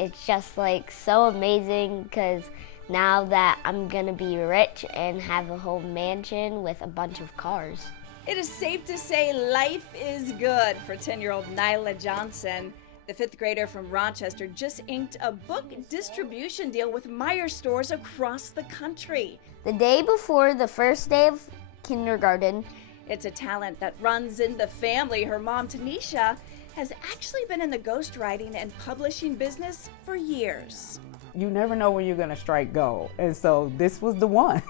it's just like so amazing because now that I'm gonna be rich and have a whole mansion with a bunch of cars. It is safe to say life is good for 10-year-old Nyla Johnson. The fifth grader from Rochester just inked a book distribution deal with Meijer stores across the country. The day before the first day of kindergarten. It's a talent that runs in the family. Her mom, Tanisha, has actually been in the ghostwriting and publishing business for years. You never know when you're going to strike gold, and so this was the one.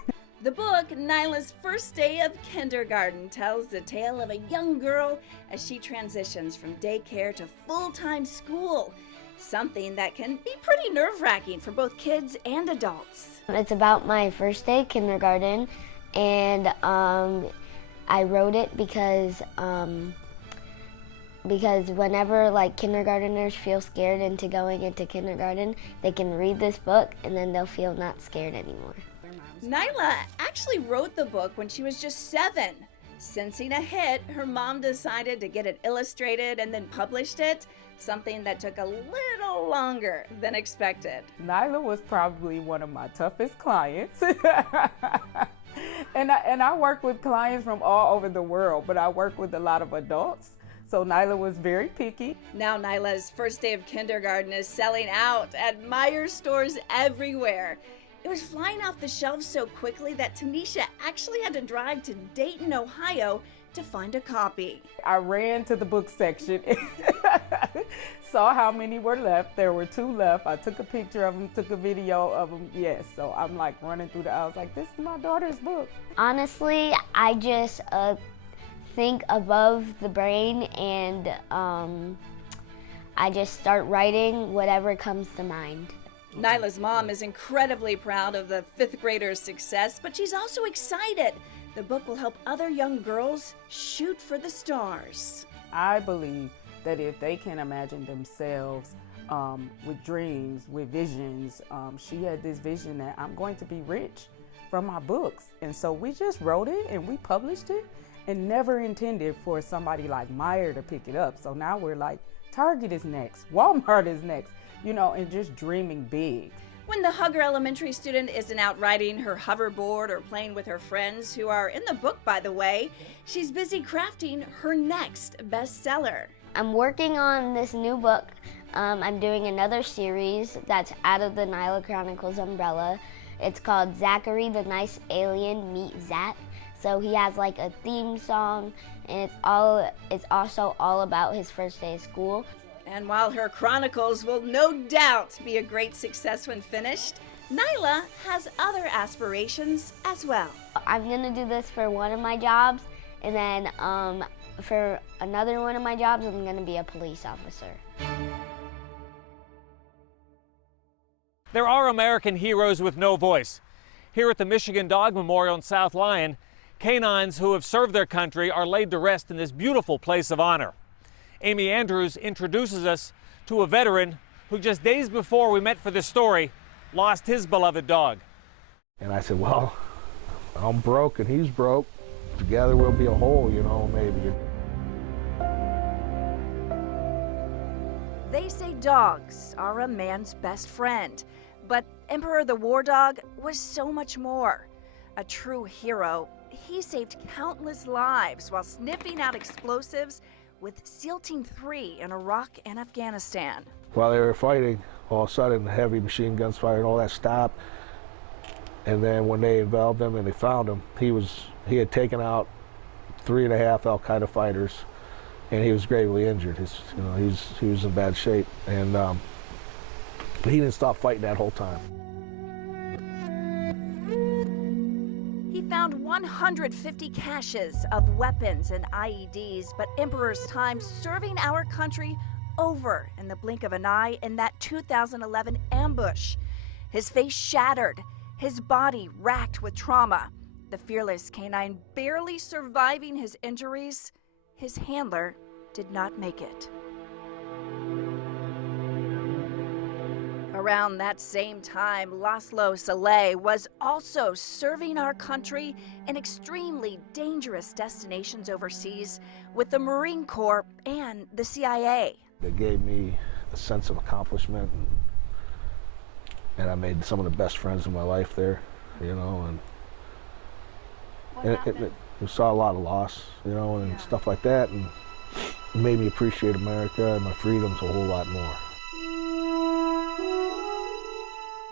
The book, Nyla's First Day of Kindergarten, tells the tale of a young girl as she transitions from daycare to full-time school, something that can be pretty nerve-wracking for both kids and adults. It's about my first day of kindergarten, and I wrote it because whenever like kindergarteners feel scared into going into kindergarten, they can read this book and then they'll feel not scared anymore. Nyla actually wrote the book when she was just 7. Sensing a hit, her mom decided to get it illustrated and then published it, something that took a little longer than expected. Nyla was probably one of my toughest clients. And I work with clients from all over the world, but I work with a lot of adults. So Nyla was very picky. Now Nyla's first day of kindergarten is selling out at Meijer stores everywhere. It was flying off the shelves so quickly that Tanisha actually had to drive to Dayton, Ohio to find a copy. I ran to the book section, saw how many were left. There were 2 left. I took a picture of them, took a video of them. Yes, so I'm like running through the aisles like, this is my daughter's book. Honestly, I just think above the brain, and I just start writing whatever comes to mind. Nyla's mom is incredibly proud of the 5th grader's success, but she's also excited. The book will help other young girls shoot for the stars. I believe that if they can imagine themselves with dreams, with visions, she had this vision that I'm going to be rich from my books. And so we just wrote it and we published it and never intended for somebody like Meijer to pick it up. So now we're like, Target is next, Walmart is next, you know, and just dreaming big. When the Hugger Elementary student isn't out riding her hoverboard or playing with her friends, who are in the book, by the way, she's busy crafting her next bestseller. I'm working on this new book. I'm doing another series that's out of the Nyla Chronicles umbrella. It's called Zachary the Nice Alien Meet Zach. So he has like a theme song, and it's also all about his first day of school. And while her chronicles will no doubt be a great success when finished, Nyla has other aspirations as well. I'm gonna do this for one of my jobs, and then for another one of my jobs, I'm gonna be a police officer. There are American heroes with no voice. Here at the Michigan Dog Memorial in South Lyon, canines who have served their country are laid to rest in this beautiful place of honor. Amy Andrews introduces us to a veteran who just days before we met for this story lost his beloved dog. And I said, well, I'm broke and he's broke. Together we'll be a whole, you know, maybe. They say dogs are a man's best friend, but Emperor the War Dog was so much more. A true hero, he saved countless lives while sniffing out explosives with SEAL Team 3 in Iraq and Afghanistan. While they were fighting, all of a sudden heavy machine guns fired and all that stopped. And then when they involved him and they found him, he had taken out 3.5 Al-Qaeda fighters, and he was gravely injured. He was in bad shape, and but he didn't stop fighting that whole time. He found 150 caches of weapons and IEDs, but Emperor's time serving our country over in the blink of an eye in that 2011 ambush. His face shattered, his body racked with trauma. The fearless canine barely surviving his injuries. His handler did not make it. Around that same time, Laszlo Saleh was also serving our country in extremely dangerous destinations overseas with the Marine Corps and the CIA. It gave me a sense of accomplishment and I made some of the best friends in my life there, you know, and we saw a lot of loss, you know, and stuff like that, and it made me appreciate America and my freedoms a whole lot more.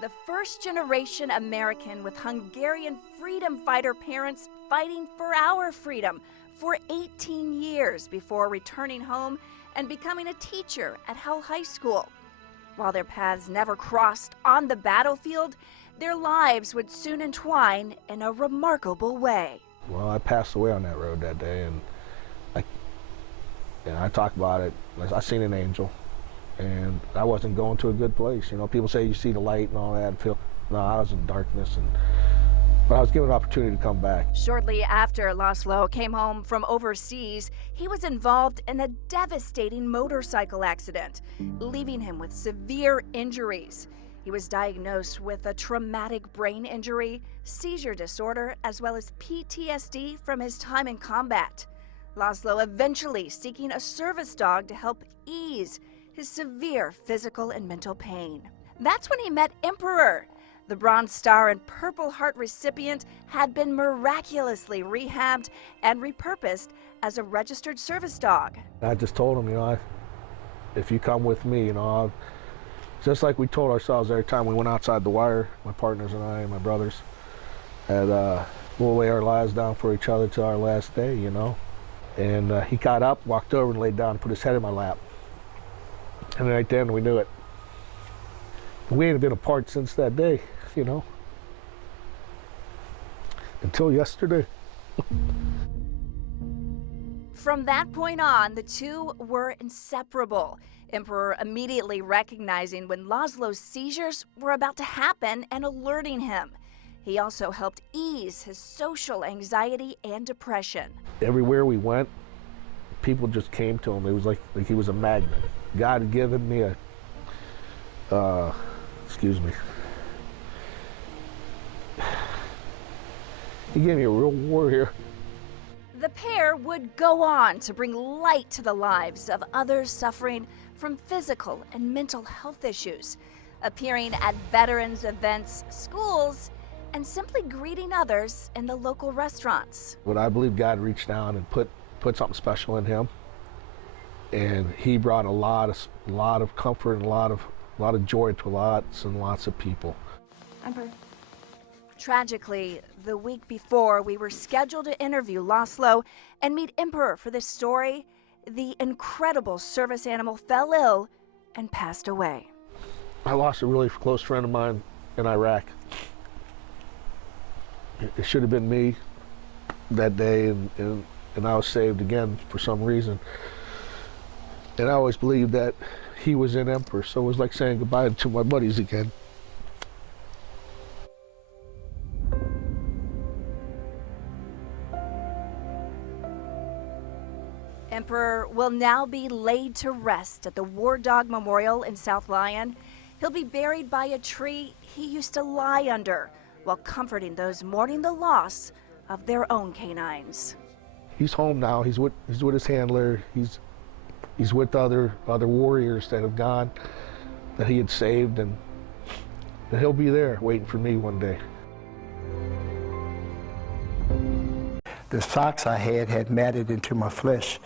The first-generation American with Hungarian freedom fighter parents fighting for our freedom for 18 years before returning home and becoming a teacher at Hell High School. While their paths never crossed on the battlefield, their lives would soon entwine in a remarkable way. Well, I passed away on that road that day, and I talk about it. I seen an angel, and I wasn't going to a good place. You know, people say you see the light and all that, and no, I was in darkness, but I was given an opportunity to come back. Shortly after Laszlo came home from overseas, he was involved in a devastating motorcycle accident, leaving him with severe injuries. He was diagnosed with a traumatic brain injury, seizure disorder, as well as PTSD from his time in combat. Laszlo eventually seeking a service dog to help ease his severe physical and mental pain. That's when he met Emperor. The Bronze Star and Purple Heart recipient had been miraculously rehabbed and repurposed as a registered service dog. I just told him, you know, if you come with me, you know, just like we told ourselves every time we went outside the wire, my partners and I and my brothers, and we'll lay our lives down for each other till our last day, you know. And he got up, walked over and laid down and put his head in my lap. And right then we knew it. We ain't been apart since that day, you know, until yesterday. From that point on, the two were inseparable. Emperor immediately recognizing when Laszlo's seizures were about to happen and alerting him. He also helped ease his social anxiety and depression. Everywhere we went, people just came to him. It was like he was a magnet. God had given me he gave me a real warrior. The pair would go on to bring light to the lives of others suffering from physical and mental health issues, appearing at veterans events, schools, and simply greeting others in the local restaurants. But I believe God reached down and put something special in him, and he brought a lot of comfort and a lot of joy to lots and lots of people. Emperor. Tragically, the week before we were scheduled to interview Laszlo and meet Emperor for this story, the incredible service animal fell ill and passed away. I lost a really close friend of mine in Iraq. It should have been me that day, and I was saved again for some reason. And I always believed that he was in Emperor, so it was like saying goodbye to my buddies again. Emperor will now be laid to rest at the War Dog Memorial in South Lyon. He'll be buried by a tree he used to lie under while comforting those mourning the loss of their own canines. He's home now. He's with his handler. He's with other warriors that have gone, that he had saved, and he'll be there waiting for me one day. The socks I had matted into my flesh,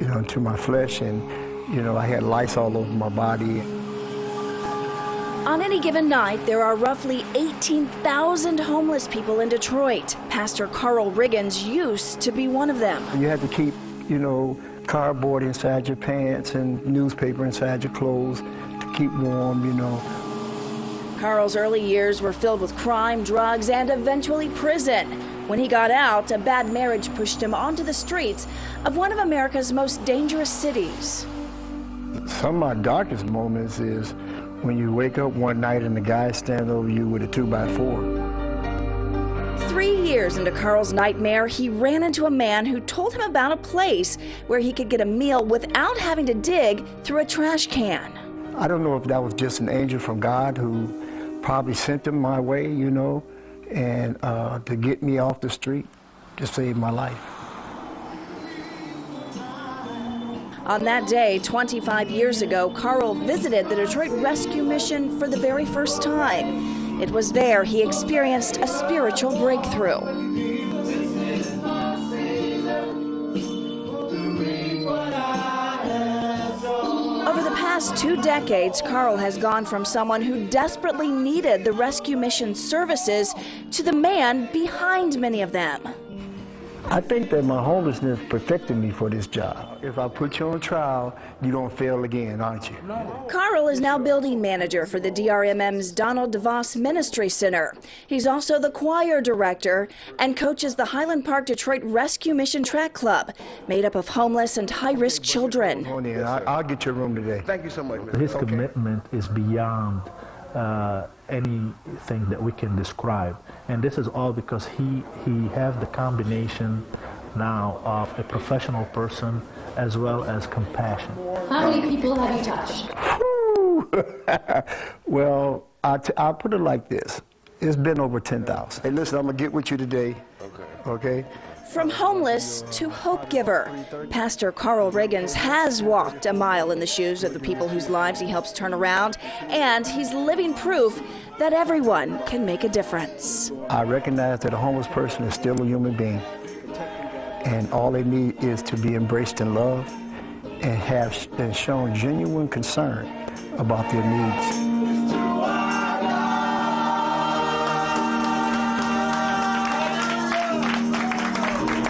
and, I had lice all over my body. On any given night, there are roughly 18,000 homeless people in Detroit. Pastor Carl Riggins used to be one of them. You had to keep, cardboard inside your pants and newspaper inside your clothes to keep warm, Carl's early years were filled with crime, drugs, and eventually prison. When he got out, a bad marriage pushed him onto the streets of one of America's most dangerous cities. Some of my darkest moments is when you wake up one night and the guy stands over you with a 2x4. 3 years into Carl's nightmare, he ran into a man who told him about a place where he could get a meal without having to dig through a trash can. I don't know if that was just an angel from God who probably sent him my way, and to get me off the street, to save my life. On that day, 25 years ago, Carl visited the Detroit Rescue Mission for the very first time. It was there he experienced a spiritual breakthrough. Over the past 2 decades, Carl has gone from someone who desperately needed the rescue mission services to the man behind many of them. I think that my homelessness perfected me for this job. If I put you on trial, you don't fail again, aren't you? Carl is now building manager for the DRMM's Donald DeVos Ministry Center. He's also the choir director and coaches the Highland Park Detroit Rescue Mission Track Club, made up of homeless and high-risk children. I'll get your room today. Thank you so much, Mr. His commitment is beyond anything that we can describe, and this is all because he has the combination now of a professional person as well as compassion. How many people have you touched? Well, I'll put it like this. It's been over 10,000. Hey, listen, I'm going to get with you today. Okay? From homeless to hope giver, Pastor Carl Riggins has walked a mile in the shoes of the people whose lives he helps turn around, and he's living proof that everyone can make a difference. I recognize that a homeless person is still a human being, and all they need is to be embraced in love and have shown genuine concern about their needs.